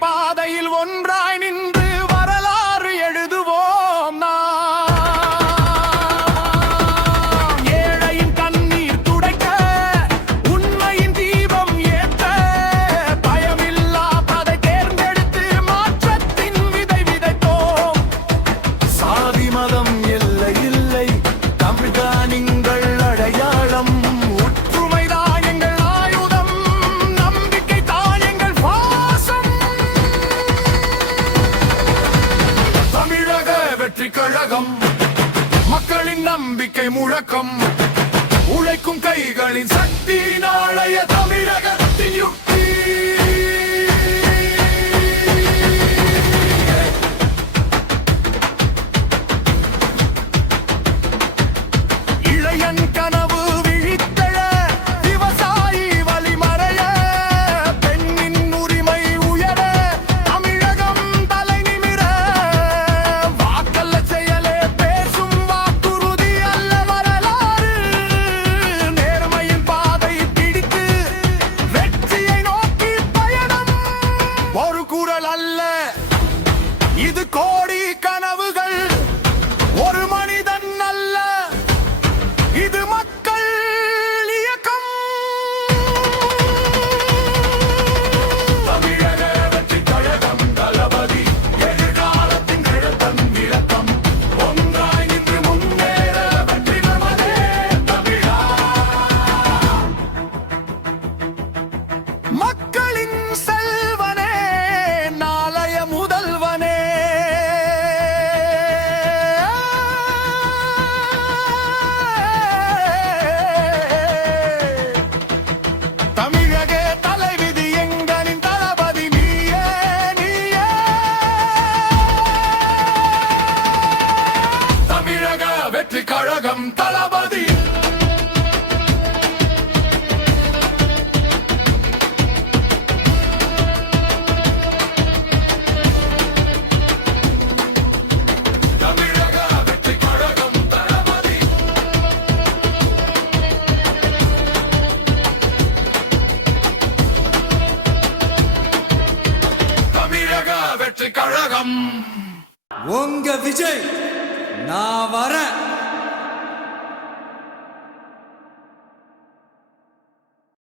பாதையில் ஒன்றாய் நின்று வரலாறு எழுதுவோம் நாம். ஏழையின் கண்ணீர் துடைக்க, உண்மையின் தீபம் ஏற்ற, பயமில்லா பாதை தேர்ந்தெடுத்து மாற்றத்தின் விதை விதைத்தோம். சாதி மதம் எல்லை இல்லை, தமிழ்தான் எங்கள் அடையாளம். ஒற்றுமைதான் எங்கள் ஆயுதம், நம்பிக்கை தான் எங்கள் பாசம். தமிழக வெற்றி கழகம், மக்களின் நம்பிக்கை முழக்கம், உழைக்கும் கைகளின் சக்தி, நாளைய தமிழகத்தின் யுக்தி. இளையன் கனவு விழித்தெழ, விவசாயி வழிமறைய, பெண்ணின் உரிமை உயர, தமிழகம் தலை நிமிர. வாக்கல்ல செயலே பேசும் வாக்குறுதி அல்ல வரலாறு. நேர்மையின் பாதை பிடித்து வெற்றியை நோக்கி பயணம். ஒரு குரல் அல்ல, இது கோடி கனவுகள். ஒரு மனிதன் அல்ல, இது மக்கள் இயக்கம். தமிழக வெற்றி கழகம் தளபதி, எதிர்காலத்தின் எழுத்தன் விளக்கம். ஒன்றாய் நின்று முன்னேற வெற்றி நமதே தமிழா. மக்களின் செல்வனே, நாளைய முதல்வனே. தமிழக தலைவிதி எங்களின் தளபதி நீயே, நீயே. தமிழக வெற்றி கழகம் தளபதி. தமிழக வெற்றி கழகம் தளபதி. தமிழக வெற்றி கழகம். உங்க விஜய் நான் வரேன்.